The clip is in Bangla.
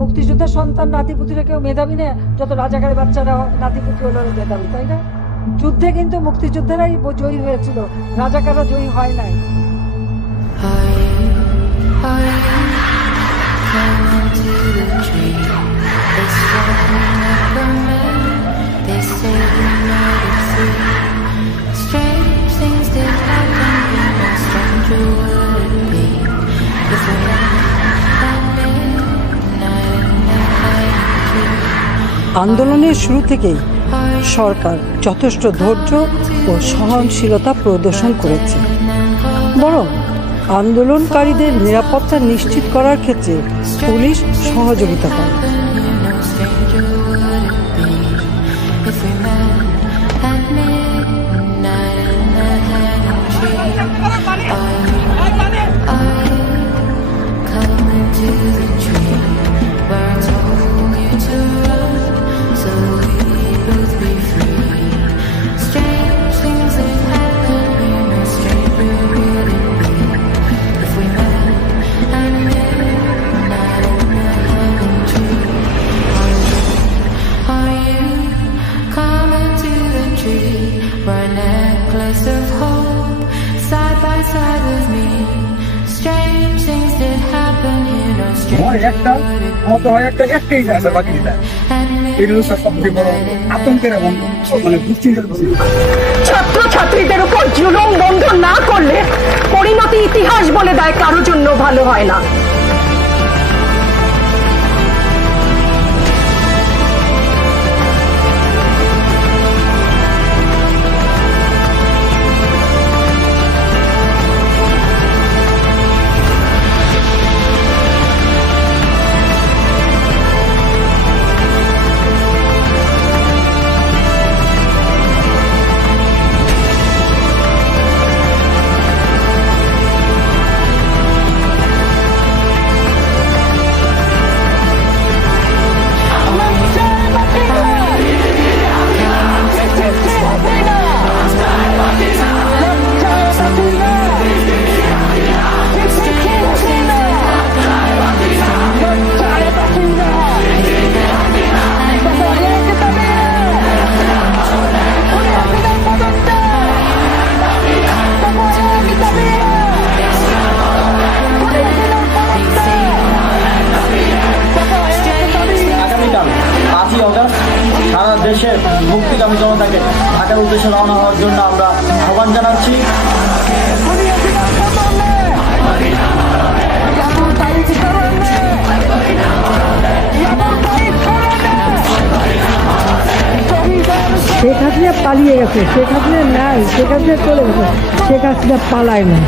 মুক্তিযুদ্ধের সন্তান নাতিপুতিরা কেউ মেধাবী না, যত রাজাকারের বাচ্চারা নাতিপুতি হলো মেধাবী, তাই না? যুদ্ধে কিন্তু মুক্তিযোদ্ধারাই জয়ী হয়েছিল, রাজাকাররা জয়ী হয় নাই। আন্দোলনের শুরু থেকেই সরকার যথেষ্ট ধৈর্য ও সহনশীলতা প্রদর্শন করেছে, বরং আন্দোলনকারীদের নিরাপত্তা নিশ্চিত করার ক্ষেত্রে পুলিশ সহযোগিতা করে। ছাত্র ছাত্রীদের উপর জুলুম বন্ধ না করলে পরিণতি ইতিহাস বলে দেয় কারোর জন্য ভালো হয় না। সারা দেশের মুক্তিকামী জনতাকে ঢাকার উদ্দেশ্যে রওনা হওয়ার জন্য আমরা আহ্বান জানাচ্ছি। শেখ হাসিনা পালিয়ে গেছে, শেখ হাসিনা নাই, শেখ হাসিনা চলে গেছে, শেখ হাসিনা পালায় না।